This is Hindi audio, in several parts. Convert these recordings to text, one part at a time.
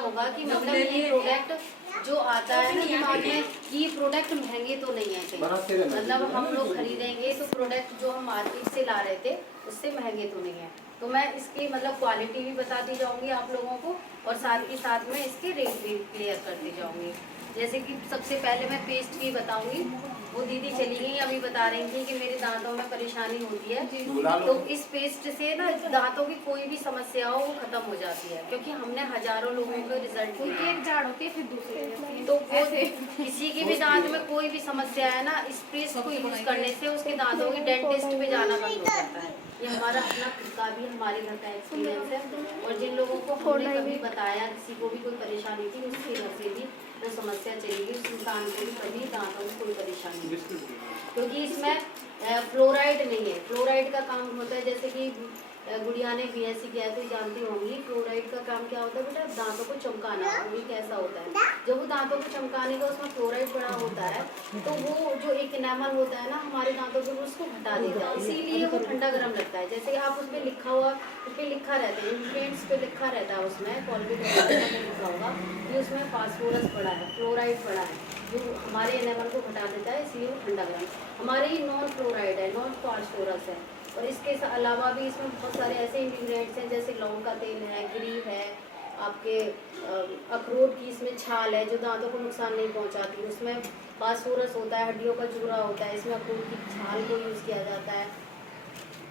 होगा कि मतलब ये प्रोडक्ट जो आता है ना दिमाग में कि ये प्रोडक्ट महंगे तो नहीं है कहीं, मतलब हम लोग खरीदेंगे तो प्रोडक्ट जो हम मार्केट से ला रहे थे उससे महंगे तो नहीं है। तो मैं इसकी मतलब क्वालिटी भी बताती जाऊंगी आप लोगों को और साथ ही साथ में इसके रेट भी क्लियर करती जाऊंगी। जैसे कि सबसे पहले मैं पेस्ट की बताऊंगी। वो दीदी चली गई, अभी बता रही थी कि मेरे दांतों में परेशानी होती है, तो इस पेस्ट से ना दांतों की कोई भी समस्या हो वो खत्म हो जाती है, क्योंकि हमने हजारों लोगों को रिजल्ट दिया। एक झाड़ होती है फिर दूसरी, तो वो किसी के भी दांत में कोई भी समस्या है ना, इस पेस्ट को यूज करने से उसके दांतों की डेंटिस्ट पे जाना बंद हो जाता है। ये हमारा अपना खुद का भी हमारे घर का एक्सपीरियंस है, और जिन लोगों को हमने कभी बताया किसी को भी कोई परेशानी थी उसकी घर से भी वो समस्या चली गई, उस इंसान को भी कभी दांतों में कोई परेशानी नहीं, क्योंकि इसमें फ्लोराइड नहीं है। फ्लोराइड का काम होता है, जैसे कि गुड़िया ने बीएससी किया है तो जानती होंगी, फ्लोराइड का काम क्या होता है बेटा, दांतों को चमकाना। ये कैसा होता है, जब वो दांतों को चमकाने का उसमें फ्लोराइड बड़ा होता है तो वो जो एक इनेमल होता है ना हमारे दांतों पे, उसको हटा देता है, इसीलिए वो ठंडा गर्म लगता है। जैसे आप उस पर लिखा हुआ, उस पर लिखा रहता है, इंग्रेडिएंट्स पे लिखा रहता है, उसमें कॉलगेट लिखा होगा कि उसमें फास्फोरस पड़ा है, फ्लोराइड पड़ा है, जो हमारे एनेमल को हटा देता है, इसलिए वो ठंडा गर्म। हमारे ये नॉन फ्लोराइड है, नॉन फास्फोरस है। और इसके अलावा भी इसमें बहुत सारे ऐसे इंग्रेडिएंट्स हैं, जैसे लौंग का तेल है, गिरी है, आपके अखरोट की इसमें छाल है जो दांतों को नुकसान नहीं पहुंचाती, उसमें फास्फोरस होता है, हड्डियों का चूरा होता है, इसमें अखरोट की छाल को यूज़ किया जाता है।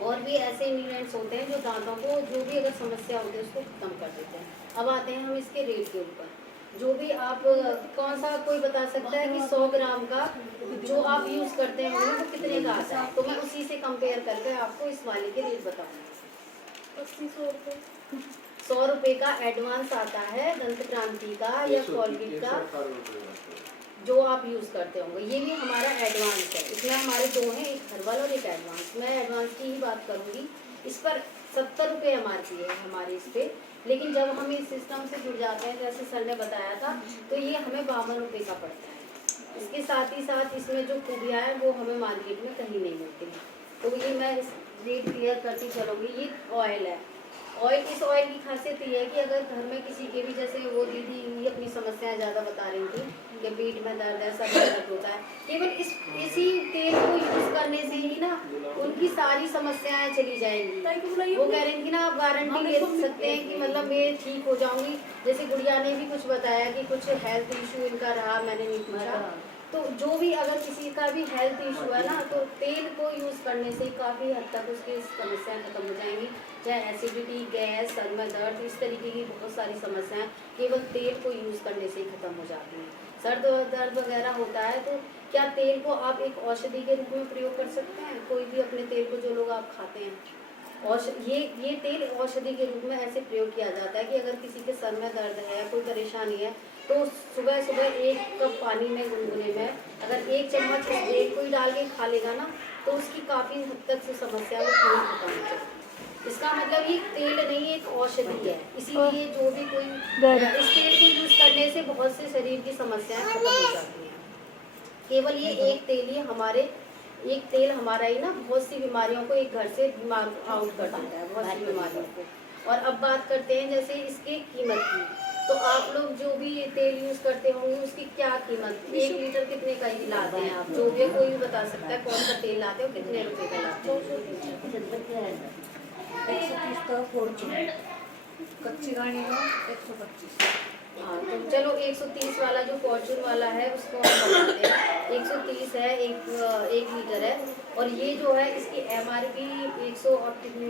और भी ऐसे इंग्रेडिएंट्स होते हैं जो दांतों को जो भी अगर समस्या होती है उसको खत्म कर देते हैं। अब आते हैं हम इसके रेट के ऊपर। जो भी आप कौन सा कोई बता सकता है कि 100 ग्राम का जो आप यूज़ करते होंगे वो कितने का आता है, तो मैं उसी से कंपेयर करके आपको इस वाले के रेट बताऊंगी। 100 रुपये का एडवांस आता है दंत क्रांति का या कॉलगेट का जो आप यूज़ करते होंगे, ये भी हमारा एडवांस है। इसमें हमारे दो हैं, एक हर्बल और एक एडवांस। मैं एडवांस की ही बात करूँगी। इस पर 70 रुपये MRP है हमारे इस पर, लेकिन जब हम इस सिस्टम से जुड़ जाते हैं जैसे सर ने बताया था तो ये हमें 52 रुपये का पड़ता है। इसके साथ ही साथ इसमें जो खूबियाँ हैं वो हमें मार्केट में कहीं नहीं मिलती। तो ये मैं इस रेट क्लियर करती चलूँगी। ये ऑयल है, ऑयल, इस ऑयल की खासियत ये है कि अगर घर में किसी के भी, जैसे वो दीदी अपनी समस्याएं ज़्यादा बता रही थी कि पेट में दर्द है, सर में दर्द होता है, केवल इसी तेल को यूज़ करने से ही ना उनकी सारी समस्याएं चली जाएंगी। वो कह रही थी ना, आप गारंटी ले सकते हैं कि मतलब मैं ठीक हो जाऊंगी। जैसे गुड़िया ने भी कुछ बताया कि कुछ हेल्थ इशू इनका रहा, मैंने नहीं पूछा, तो जो भी अगर किसी का भी हेल्थ इशू है ना तो तेल को यूज़ करने से काफ़ी हद तक उसकी समस्याएं खत्म हो जाएंगी। चाहे एसिडिटी, गैस, सर में दर्द, इस तरीके की बहुत सारी समस्याएं केवल तेल को यूज़ करने से ही खत्म हो जाती हैं। सर दर्द वगैरह होता है तो क्या तेल को आप एक औषधि के रूप में प्रयोग कर सकते हैं? कोई भी अपने तेल को जो लोग आप खाते हैं, ये तेल औषधि के रूप में ऐसे प्रयोग किया जाता है कि अगर किसी के सर में दर्द है, कोई परेशानी है, तो सुबह सुबह 1 कप पानी में गुनगुने में अगर 1 चम्मच एक कोई डाल के खा लेगा ना तो उसकी काफ़ी हद तक से समस्या वो खत्म हो जाएगी। इसका मतलब ये तेल नहीं, एक औषधि है। इसीलिए जो भी कोई इस तेल को यूज़ करने से बहुत से शरीर की समस्याएं खत्म हो जाती हैं। केवल ये एक तेल ही ना बहुत सी बीमारियों को एक घर से आउट कर देता है, बहुत सी बीमारियों को। और अब बात करते हैं जैसे इसकी कीमत की, तो आप लोग जो भी ये तेल यूज़ करते होंगे उसकी क्या कीमत, 1 लीटर कितने का ही लाते हैं आप? जो भी कोई भी बता सकता है कौन सा तेल लाते हो, कितने रुपए का लाते हो? 130 का फॉर्चून, कच्ची गाड़ी का 125। हाँ, तो चलो 130 वाला जो फॉर्चून वाला है उसको हम बताते हैं। 130 है, एक लीटर है। और ये जो है इसकी MRP 100 और कितनी,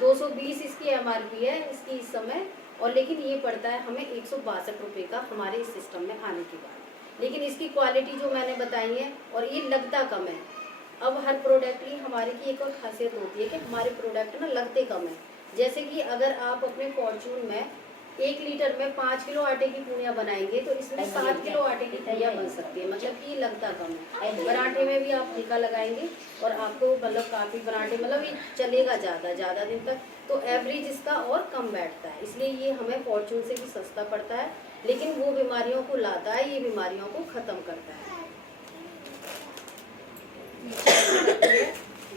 220 इसकी MRP है इसकी इस समय। और लेकिन ये पड़ता है हमें 162 रुपये का हमारे इस सिस्टम में आने के बाद। लेकिन इसकी क्वालिटी जो मैंने बताई है और ये लगता कम है। अब हर प्रोडक्ट की हमारे की एक और खासियत होती है कि हमारे प्रोडक्ट ना लगते कम है। जैसे कि अगर आप अपने फॉर्चून में 1 लीटर में 5 किलो आटे की पूड़ियाँ बनाएंगे तो इसमें 7 किलो आटे की पूड़ियाँ बन सकती है, मतलब कि लगता कम है। पराठे में भी आप फीका लगाएंगे और आपको मतलब काफ़ी पराठे मतलब ये चलेगा ज़्यादा दिन तक, तो एवरेज इसका और कम बैठता है। इसलिए ये हमें फॉर्चून से भी सस्ता पड़ता है, लेकिन वो बीमारियों को लाता है, ये बीमारियों को ख़त्म करता है।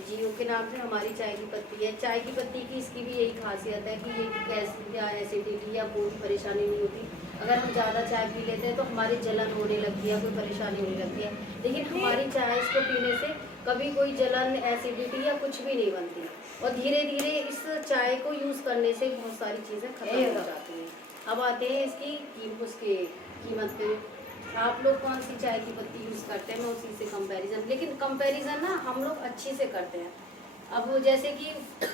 जियो के नाम से हमारी चाय की पत्ती है। चाय की पत्ती की इसकी भी यही खासियत है कि ये गैस या एसिडिटी या कोई भी परेशानी नहीं होती। अगर हम ज़्यादा चाय पी लेते हैं तो हमारी जलन होने लगती है, कोई परेशानी होने लगती है, लेकिन हमारी चाय इसको पीने से कभी कोई जलन, एसिडिटी या कुछ भी नहीं बनती। और धीरे धीरे इस चाय को यूज़ करने से बहुत सारी चीज़ें खत्म हो जाती हैं। अब आते हैं इसकी उसके कीमत पे। आप लोग कौन सी चाय की पत्ती यूज़ करते हैं, मैं उसी से कंपैरिजन, लेकिन कंपैरिजन ना हम लोग अच्छी से करते हैं। अब वो जैसे कि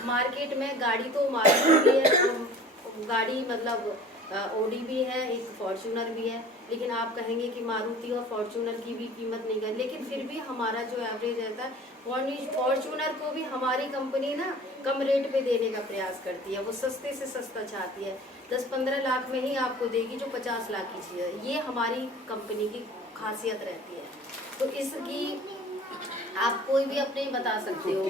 मार्केट में गाड़ी तो मारुति भी है, गाड़ी मतलब ओडी भी है, एक फॉर्च्यूनर भी है, लेकिन आप कहेंगे कि मारुति और फॉर्च्यूनर की भी कीमत नहीं कर, लेकिन फिर भी हमारा जो एवरेज रहता है, फॉर्च्यूनर को भी हमारी कंपनी ना कम रेट पे देने का प्रयास करती है। वो सस्ते से सस्ता चाहती है, 10-15 लाख में ही आपको देगी जो 50 लाख की चीज़ है। ये हमारी कंपनी की खासियत रहती है। तो इसकी आप कोई भी अपने बता सकते हो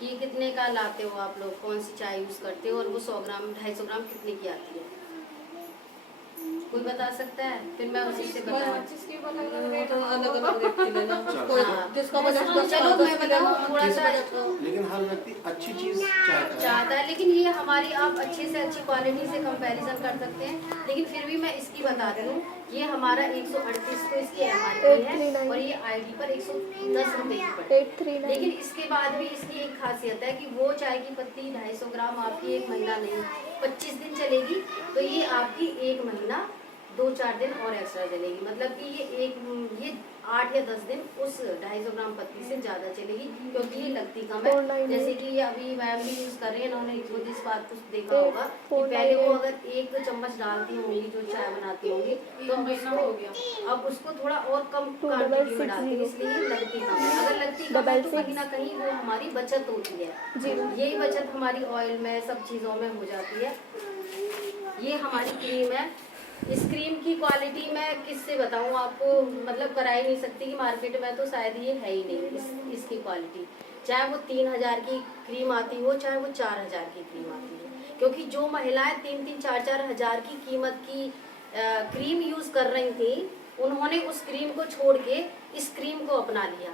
कि कितने का लाते हो आप लोग, कौन सी चाय यूज़ करते हो, और वो 100 ग्राम 250 ग्राम कितने की आती है, कोई बता सकता है? फिर मैं उसी से बताऊँ। चलो मैं बताऊँ थोड़ा सा। लेकिन हर व्यक्ति अच्छी चीज चाहता है, लेकिन ये हमारी आप अच्छी से अच्छी क्वालिटी से कंपैरिजन कर सकते हैं। लेकिन फिर भी मैं इसकी बताती हूँ, ये हमारा 138 को इसकी MRP है और ये ID पर 110 रुपए की पड़ती है। लेकिन इसके बाद भी इसकी एक खासियत है कि वो चाय की पत्ती 250 ग्राम आपकी 1 महीना नहीं 25 दिन चलेगी, तो ये आपकी 1 महीना 2-4 दिन और एक्स्ट्रा चलेगी। मतलब कि ये 8 या 10 दिन उस 250 ग्राम पत्ती से ज़्यादा चलेगी, क्योंकि ये लगती कम है। जैसे कि अभी मैम भी यूज़ कर रहे हैं, इन्होंने खुद इस बात को देखा होगा कि पहले वो अगर 1 चम्मच डालती होंगी जो चाय बनाती होंगी, तो अब उसको थोड़ा और कम क्वांटिटी में डालती है, इसलिए ये लगती कम है। अगर लगती कम है तो कहीं ना कहीं वो हमारी बचत होती है, यही बचत हमारी ऑयल में सब चीज़ों में हो जाती है। ये हमारी क्रीम है। इस क्रीम की क्वालिटी मैं किससे बताऊं आपको, मतलब करा ही नहीं सकती कि मार्केट में तो शायद ये है ही नहीं इसकी क्वालिटी। चाहे वो 3000 की क्रीम आती हो, चाहे वो 4000 की क्रीम आती हो, क्योंकि जो महिलाएं 3-3, 4-4 हजार की कीमत की क्रीम यूज़ कर रही थी, उन्होंने उस क्रीम को छोड़ के इस क्रीम को अपना लिया।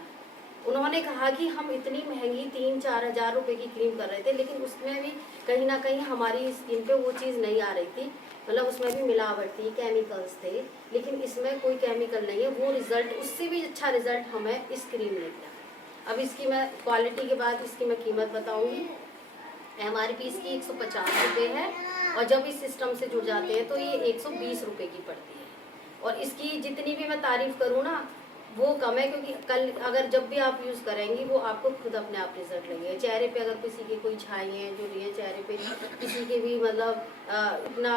उन्होंने कहा कि हम इतनी महंगी 3-4 हजार रुपये की क्रीम कर रहे थे, लेकिन उसमें भी कहीं ना कहीं हमारी स्किन पे वो चीज़ नहीं आ रही थी, मतलब उसमें भी मिलावट थी, केमिकल्स थे, लेकिन इसमें कोई केमिकल नहीं है। वो रिज़ल्ट, उससे भी अच्छा रिज़ल्ट हमें इस क्रीम ने दिया। अब इसकी मैं क्वालिटी के बाद इसकी मैं कीमत बताऊँगी। MRP इसकी 150 रुपये है, और जब इस सिस्टम से जुड़ जाते हैं तो ये 120 रुपये की पड़ती है। और इसकी जितनी भी मैं तारीफ़ करूँ ना वो कम है, क्योंकि कल अगर जब भी आप यूज़ करेंगी वो आपको खुद अपने आप रिजल्ट लगेगा। चेहरे पे अगर किसी की कोई छाइयाँ जो रही है चेहरे पे, किसी के भी मतलब इतना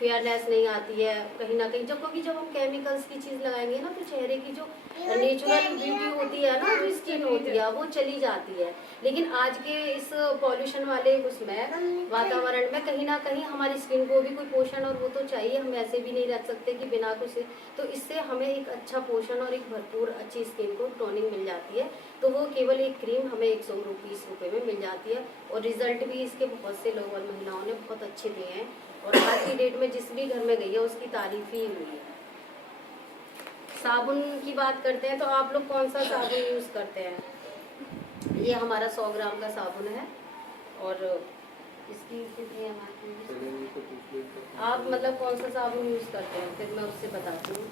फेयरनेस नहीं आती है कहीं ना कहीं, क्योंकि जब हम केमिकल्स की चीज़ लगाएंगे ना तो चेहरे की जो नेचुरल ब्यूटी होती है ना, जो स्किन होती है वो चली जाती है। लेकिन आज के इस पॉल्यूशन वाले उसमें वातावरण में कहीं ना कहीं हमारी स्किन को भी कोई पोषण और वो तो चाहिए, हम ऐसे भी नहीं रख सकते कि बिना कुछ, तो इससे हमें एक अच्छा पोषण और एक भरपूर अच्छी स्किन को टोनिंग मिल जाती है। तो वो केवल एक क्रीम हमें 120 रुपये में मिल जाती है, और रिजल्ट भी इसके बहुत से लोगों और महिलाओं ने बहुत अच्छे दिए हैं, और आज की डेट में जिस भी घर में गई है उसकी तारीफ ही हुई है। साबुन की बात करते हैं तो आप लोग कौन सा साबुन यूज़ करते हैं? ये हमारा 100 ग्राम का साबुन है, और इसकी कितनी है, आप मतलब कौन सा साबुन यूज़ करते हैं, फिर मैं उससे बताती हूँ।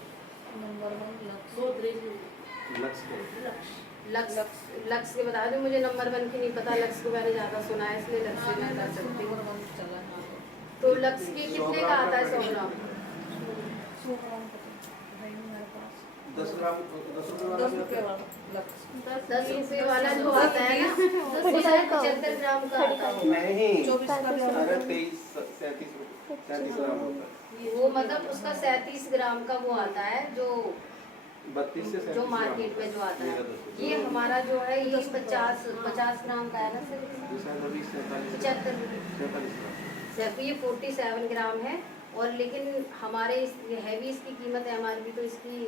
लक्स के बता दूँ, मुझे नंबर 1 की नहीं पता, लक्स को मैंने ज़्यादा सुना है इसलिए लक्स से मैं कर सकती हूँ। तो लक्स के कितने का आता है 100 ग्राम? 10 रुपये वाला 10 रुपये वाला जो आता है ना, वो शायद 75 ग्राम का आता है। नहीं, 37 ग्राम होता है। वो मतलब उसका 37 ग्राम का वो आता है, जो 32 से 37 जो मार्केट में जो आता है। ये हमारा जो है ये 50 ग्राम का है ना सर, 75 सिर्फ ये 47 ग्राम है। और लेकिन हमारे हैवी इसकी कीमत है MRP तो इसकी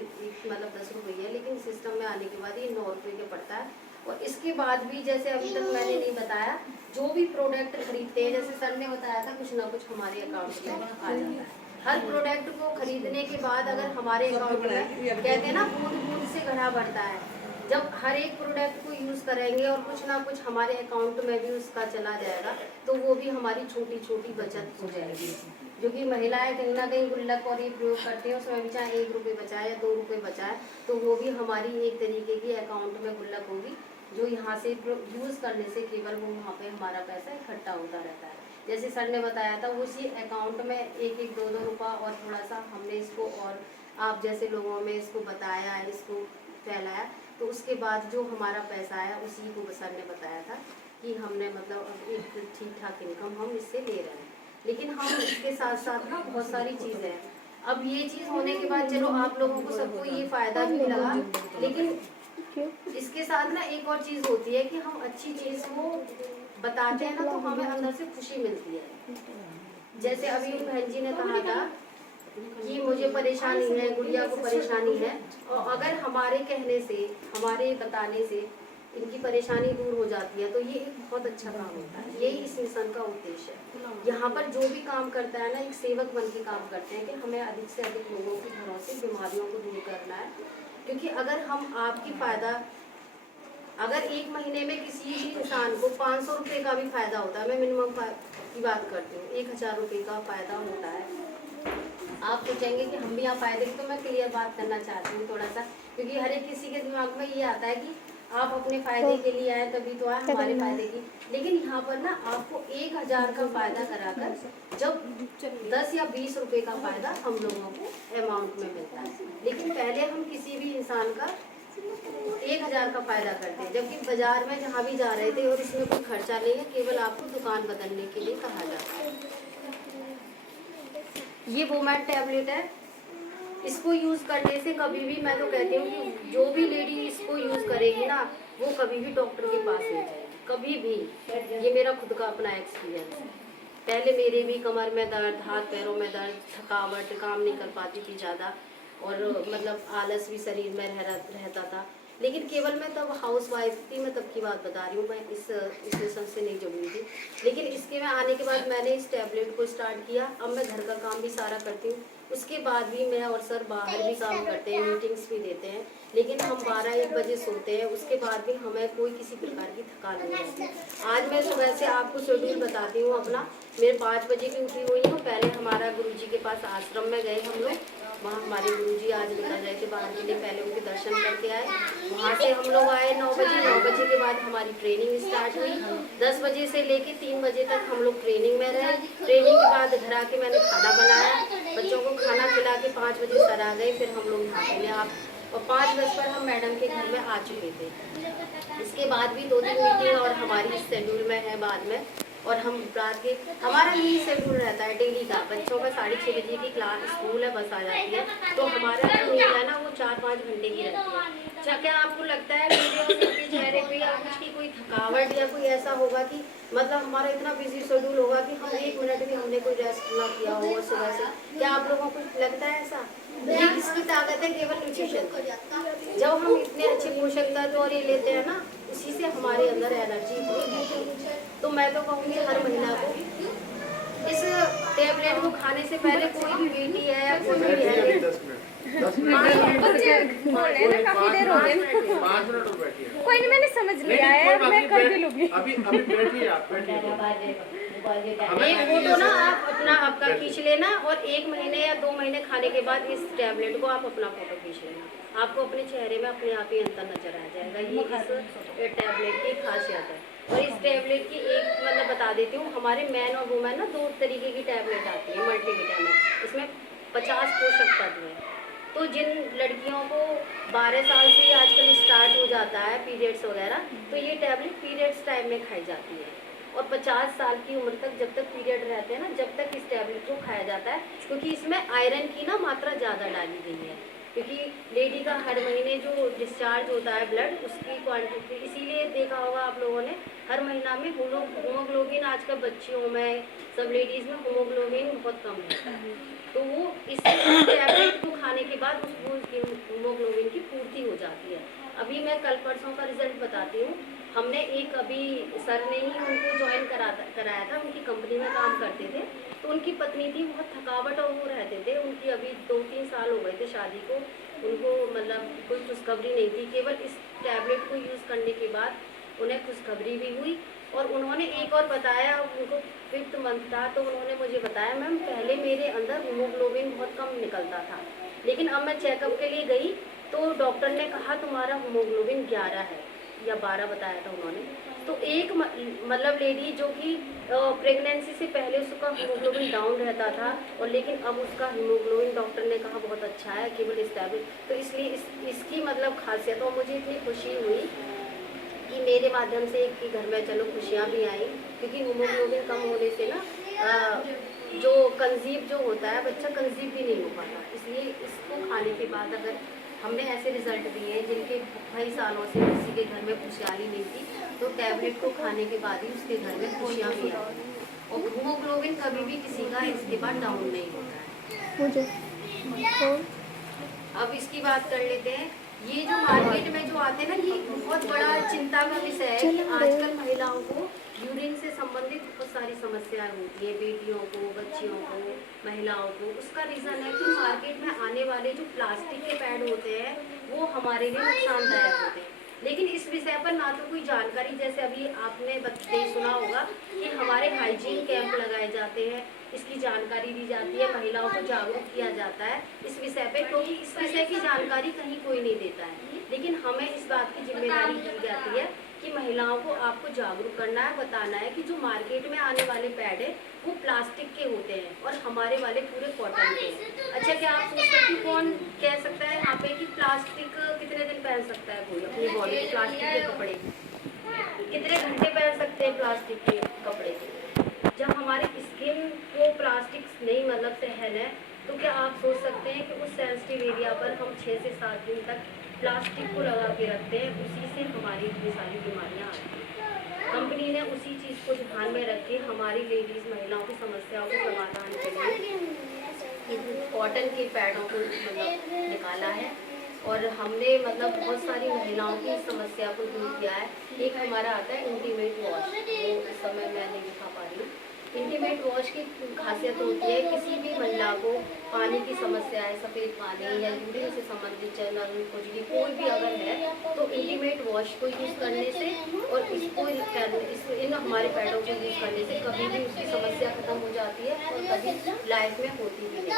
मतलब 10 रुपये है, लेकिन सिस्टम में आने के बाद ये 9 रुपये के पड़ता है। और इसके बाद भी जैसे अभी तक मैंने नहीं बताया, जो भी प्रोडक्ट खरीदते हैं, जैसे सर ने बताया था कुछ ना कुछ हमारे अकाउंट में आ जाता है। हर प्रोडक्ट को खरीदने के बाद अगर हमारे अकाउंट में कहते हैं ना बूंद बूंद से घड़ा बढ़ता है, जब हर एक प्रोडक्ट को यूज़ करेंगे और कुछ ना कुछ हमारे अकाउंट में भी उसका चला जाएगा, तो वो भी हमारी छोटी छोटी बचत हो जाएगी। जो कि महिलाएं कहीं ना कहीं गुल्लक और ये प्रयोग करते हैं, उसमें भी चाहे 1 रुपये बचाए या 2 रुपये बचाए, तो वो भी हमारी एक तरीके की अकाउंट में गुल्लक होगी, जो यहाँ से यूज़ करने से केवल वो वहाँ पे हमारा पैसा इकट्ठा होता रहता है। जैसे सर ने बताया था, उसी अकाउंट में 1-1, 2-2 रुपया और थोड़ा सा हमने इसको और आप जैसे लोगों में इसको बताया, इसको फैलाया, तो उसके बाद जो हमारा पैसा आया उसी को सर ने बताया था कि हमने मतलब अब एक ठीक ठाक इनकम हम इससे ले रहे हैं। लेकिन हम इसके साथ साथ ना बहुत सारी चीज़ें हैं। अब ये चीज़ होने के बाद चलो आप लोगों को सबको ये फ़ायदा भी लगा, लेकिन इसके साथ ना एक और चीज़ होती है कि हम अच्छी चीज़ को बताते हैं ना, तो हमें अंदर से खुशी मिलती है। जैसे अभी बहन जी ने कहा था कि मुझे परेशानी है, गुड़िया को परेशानी है, और अगर हमारे कहने से, हमारे बताने से इनकी परेशानी दूर हो जाती है, तो ये एक बहुत अच्छा काम होता है। यही इस मिशन का उद्देश्य है। यहाँ पर जो भी काम करता है ना, एक सेवक बन के काम करते हैं कि हमें अधिक से अधिक लोगों के घरों से बीमारियों को दूर करना है। क्योंकि अगर हम आपकी फ़ायदा, अगर 1 महीने में किसी भी इंसान को 500 रुपये का भी फ़ायदा होता है, मैं मिनिमम की बात करती हूँ, 1000 रुपये का फ़ायदा होता है। आप सोचेंगे कि हम भी यहाँ फ़ायदे की, तो मैं क्लियर बात करना चाहती हूँ थोड़ा सा, क्योंकि हर एक किसी के दिमाग में ये आता है कि आप अपने फ़ायदे के लिए आए तभी तो आए, हमारे फ़ायदे की। लेकिन यहाँ पर ना आपको 1000 का फ़ायदा कराकर जब 10 या 20 रुपये का फ़ायदा हम लोगों को अमाउंट में मिलता है। लेकिन पहले हम किसी भी इंसान का 1000 का फ़ायदा करते हैं, जबकि बाज़ार में जहाँ भी जा रहे थे और इसमें कोई खर्चा नहीं है, केवल आपको दुकान बदलने के लिए कहा जाता है। ये वोमैट टैबलेट है, इसको यूज़ करने से कभी भी, मैं तो कहती हूँ कि जो भी लेडी इसको यूज़ करेगी ना, वो कभी भी डॉक्टर के पास नहीं जाएगी, कभी भी। ये मेरा खुद का अपना एक्सपीरियंस है। पहले मेरे भी कमर में दर्द, हाथ पैरों में दर्द, थकावट, काम नहीं कर पाती थी ज़्यादा, और मतलब आलस भी शरीर में रहता था। लेकिन केवल मैं तब हाउस वाइफ थी, मैं तब की बात बता रही हूँ, मैं इस मिशन से नहीं जुड़ी थी। लेकिन इसके में आने के बाद मैंने इस टैबलेट को स्टार्ट किया। अब मैं घर का काम भी सारा करती हूँ, उसके बाद भी मैं और सर बाहर भी काम करते हैं, मीटिंग्स भी देते हैं, लेकिन हम 12-1 बजे सोते हैं, उसके बाद भी हमें कोई किसी प्रकार की थकान नहीं रहती। आज मैं सुबह से आपको शेड्यूल बताती हूँ अपना। मेरे 5 बजे की उठी हुई हूँ। पहले हमारा गुरुजी के पास आश्रम में गए हम लोग, वहाँ हमारे गुरुजी आज निकल रहे थे बाहर के लिए, पहले उनके दर्शन करके आए। वहाँ से हम लोग आए 9 बजे। 9 बजे के बाद हमारी ट्रेनिंग स्टार्ट हुई। 10 बजे से लेके 3 बजे तक हम लोग ट्रेनिंग में रहे। ट्रेनिंग के बाद घर आके मैंने खाना बनाया, बच्चों को खाना खिला के 5 बजे सर आ गए। फिर हम लोग नहाते हैं आप, और 5:10 पर हम मैडम के घर में आ चुके थे। इसके बाद भी 2-3 मीटिंग और हमारी शेड्यूल में है बाद में, और हम रात के, हमारा यही शेड्यूल रहता है डेली का। बच्चों का 6:30 बजे की क्लास स्कूल है, बस आ जाती है, तो हमारा जो नींद है ना वो 4-5 घंटे की रहती है। अच्छा, क्या आपको लगता है मेरे और सबके चेहरे पे या कुछ की कोई थकावट या कोई ऐसा होगा कि मतलब हमारा इतना बिजी शेड्यूल होगा कि हम 1 मिनट भी हमने कोई रेस्ट ना किया हो सुबह से? क्या आप लोगों को लगता है ऐसा? ये किसकी ताकत है? केवल न्यूट्रिशन। जब हम इतने अच्छे पोषक तत्व और ये लेते हैं ना, उसी से हमारे अंदर एनर्जी होती है। तो मैं तो कहूँगी हर महिला को इस टेबलेट को खाने से पहले, कोई भी बेटी है या कोई भी है, 10 मिनट काफी देर हो गई, 5 मिनट और बैठिए। कोई नहीं, मैंने समझ लिया है, मैं कर भी लूंगी। अभी बैठिए आप, बैठिए। एक फोटो ना आप अपना आपका खींच लेना, और 1 महीने या 2 महीने खाने के बाद इस टैबलेट को आप अपना फोटो खींच लेना। आपको अपने चेहरे में अपने आप ही अंतर नजर आ जाएगा। ये इस टैबलेट की खासियत है। और इस टैबलेट की एक मतलब बता देती हूँ, हमारे मैन और वुमेन ना 2 तरीके की टैबलेट आती है मल्टीविटामिन। इसमें 50 पोषक तत्व है। तो जिन लड़कियों को 12 साल से आजकल स्टार्ट हो जाता है पीरियड्स वगैरह, तो ये टैबलेट पीरियड्स टाइम में खाई जाती है। और 50 साल की उम्र तक जब तक पीरियड रहते हैं ना, जब तक इस टैबलेट को खाया जाता है, क्योंकि इसमें आयरन की ना मात्रा ज़्यादा डाली गई है। क्योंकि लेडी का हर महीने जो डिस्चार्ज होता है ब्लड, उसकी क्वांटिटी, इसीलिए देखा होगा आप लोगों ने हर महीना में होमोग्लोबिन, आजकल बच्चियों में सब लेडीज़ में होमोग्लोबिन बहुत कम रहता है। तो वो इस टैबलेट को खाने के बाद उसको होमोग्लोबिन की पूर्ति हो जाती है। अभी मैं कल परसों का रिजल्ट बताती हूँ। हमने एक अभी सर ने ही उनको ज्वाइन कराया था, उनकी कंपनी में काम करते थे। तो उनकी पत्नी थी, बहुत थकावट और वो रहते थे, उनकी अभी 2-3 साल हो गए थे शादी को, उनको मतलब कोई खुशखबरी नहीं थी। केवल इस टैबलेट को यूज़ करने के बाद उन्हें खुशखबरी भी हुई। और उन्होंने एक और बताया, उनको 5th मंथ था, तो उन्होंने मुझे बताया मैम पहले मेरे अंदर हीमोग्लोबिन बहुत कम निकलता था, लेकिन अब मैं चेकअप के लिए गई तो डॉक्टर ने कहा तुम्हारा हीमोग्लोबिन 11 है या 12 बताया था उन्होंने। तो एक मतलब लेडी जो कि प्रेगनेंसी से पहले उसका हीमोग्लोबिन डाउन रहता था, और लेकिन अब उसका हीमोग्लोबिन डॉक्टर ने कहा बहुत अच्छा है, केवल स्टेबल। तो इसलिए इसकी मतलब खासियत, और मुझे इतनी खुशी हुई कि मेरे माध्यम से कि घर में चलो खुशियाँ भी आई, क्योंकि हीमोग्लोबिन कम होने से ना जो कंसीव जो होता है बच्चा कंसीव भी नहीं हो पाता। इसलिए इसको खाने के बाद अगर हमने ऐसे रिजल्ट दिए हैं जिनके कई सालों से किसी के घर में खुशहाली नहीं थी, तो टैबलेट को खाने के बाद ही उसके घर में खुशियाँ भी आई। और हीमोग्लोबिन कभी भी किसी का इसके बाद डाउन नहीं होता है। अब इसकी बात कर लेते हैं। ये जो मार्केट में जो आते हैं ना, ये बहुत बड़ा चिंता का विषय है कि आजकल महिलाओं को यूरिन से संबंधित बहुत सारी समस्याएं होती है, बेटियों को, बच्चियों को, महिलाओं को। उसका रीज़न है कि मार्केट में आने वाले जो प्लास्टिक के पैड होते हैं वो हमारे लिए नुकसानदायक होते हैं, लेकिन इस विषय पर ना तो कोई जानकारी, जैसे अभी आपने सुना होगा कि हमारे हाइजीन कैंप लगाए जाते हैं, इसकी जानकारी दी जाती है, महिलाओं को जागरूक किया जाता है इस विषय पे, क्योंकि इस विषय की जानकारी कहीं कोई नहीं देता है। लेकिन हमें इस बात की जिम्मेदारी दी जाती है कि महिलाओं को आपको जागरूक करना है, बताना है कि जो मार्केट में आने वाले पैड है वो प्लास्टिक के होते हैं और हमारे वाले पूरे कॉटन के हैं। अच्छा, क्या आप सोच सकते हैं कौन कह सकता है यहाँ पे कि प्लास्टिक कितने दिन पहन सकता है कोई अपनी बॉडी पे? प्लास्टिक के कपड़े कितने घंटे पहन सकते हैं प्लास्टिक के कपड़े? जब हमारी स्किन को प्लास्टिक नहीं मतलब सहन है, तो क्या आप सोच सकते हैं कि उस सेंसिटिव एरिया पर हम 6 से 7 दिन तक प्लास्टिक को लगा के रखते हैं, उसी से हमारी इतनी सारी बीमारियाँ आती हैं। कंपनी ने उसी चीज़ को ध्यान में रख के हमारी लेडीज़ महिलाओं की समस्याओं के समाधान के लिए कॉटन के पैडों को मतलब निकाला है, और हमने मतलब बहुत सारी महिलाओं की समस्या को दूर किया है। एक हमारा आता है इंटीमेट वॉश, वो इस समय मैं नहीं दिखा पा रही हूँ। इंटीमेट वॉश की खासियत होती है किसी भी महिला को पानी की समस्या है, सफ़ेद पानी या यूरिन से संबंधित चैनल खुजली कोई भी अगर है, तो इंटीमेट वॉश को यूज़ करने से और इसको इन हमारे पैडों को यूज़ करने से कभी भी उसकी समस्या खत्म हो जाती है और कभी लाइफ में होती भी नहीं।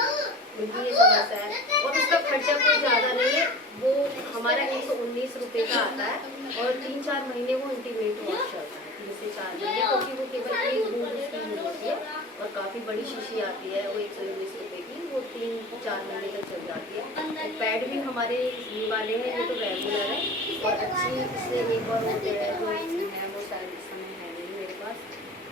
उनकी ये समस्या है और उसका खर्चा कोई ज़्यादा नहीं है, वो हमारा 119 रुपये का आता है और 3-4 महीने वो इंटीमेट वॉश चलता है, 3 से 4 महीने, क्योंकि वो केवल एक बूंद उसकी यूज होती है और काफ़ी बड़ी शीशी आती है, वो 119 रुपये की, वो 3-4 महीने तक चल जाती है। और पैड भी हमारे ये वाले हैं, ये तो रेगुलर है और अच्छी, इससे एक और होते हैं जो है वो शायद इस समय है नहीं मेरे पास,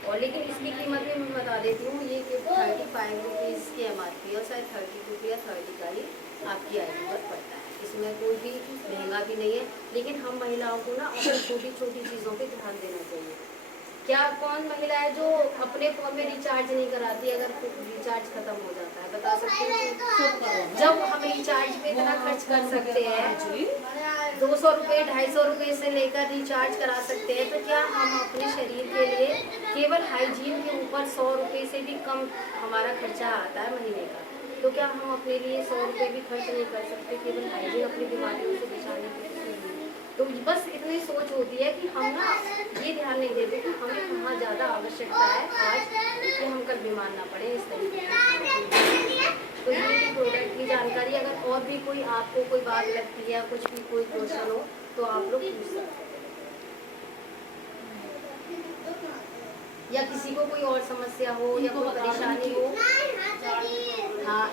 और लेकिन इसकी कीमत भी मैं बता देती हूँ, ये 35 रुपीज़ की MRP और शायद 32 या 30 का ही आपकी आईडी पर पड़ता है। इसमें कोई भी महंगा भी नहीं है, लेकिन हम महिलाओं को ना अपनी छोटी छोटी चीज़ों पे ध्यान देना चाहिए। क्या कौन महिला है जो अपने फ़ोन में रिचार्ज नहीं कराती अगर रिचार्ज खत्म हो जाता है? बता सकते हैं? जब हम रिचार्ज पे इतना खर्च कर सकते हैं, 200 रुपये 250 रुपये से लेकर रिचार्ज करा सकते हैं, तो क्या हम अपने शरीर के लिए केवल हाइजीन के ऊपर 100 रुपये से भी कम हमारा खर्चा आता है महीने का, तो क्या हम अपने लिए 100 रुपये भी खर्च नहीं कर सकते केवल हाइजीन अपनी बीमारियों से बचाने के लिए? तो बस इतनी सोच होती है कि हम ना ये ध्यान नहीं देते कि हमें कहाँ ज़्यादा आवश्यकता है आज, कि हम कल बीमार ना पड़े इस तरीके से। तो ये भी प्रोडक्ट की जानकारी, अगर और भी कोई आपको कोई बात लगती है, कुछ भी कोई क्वेश्चन हो तो आप लोग पूछ सकते हैं, या किसी को कोई और समस्या हो या कोई परेशानी हो। हाँ,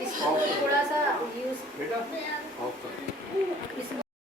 इसको थोड़ा सा यूज़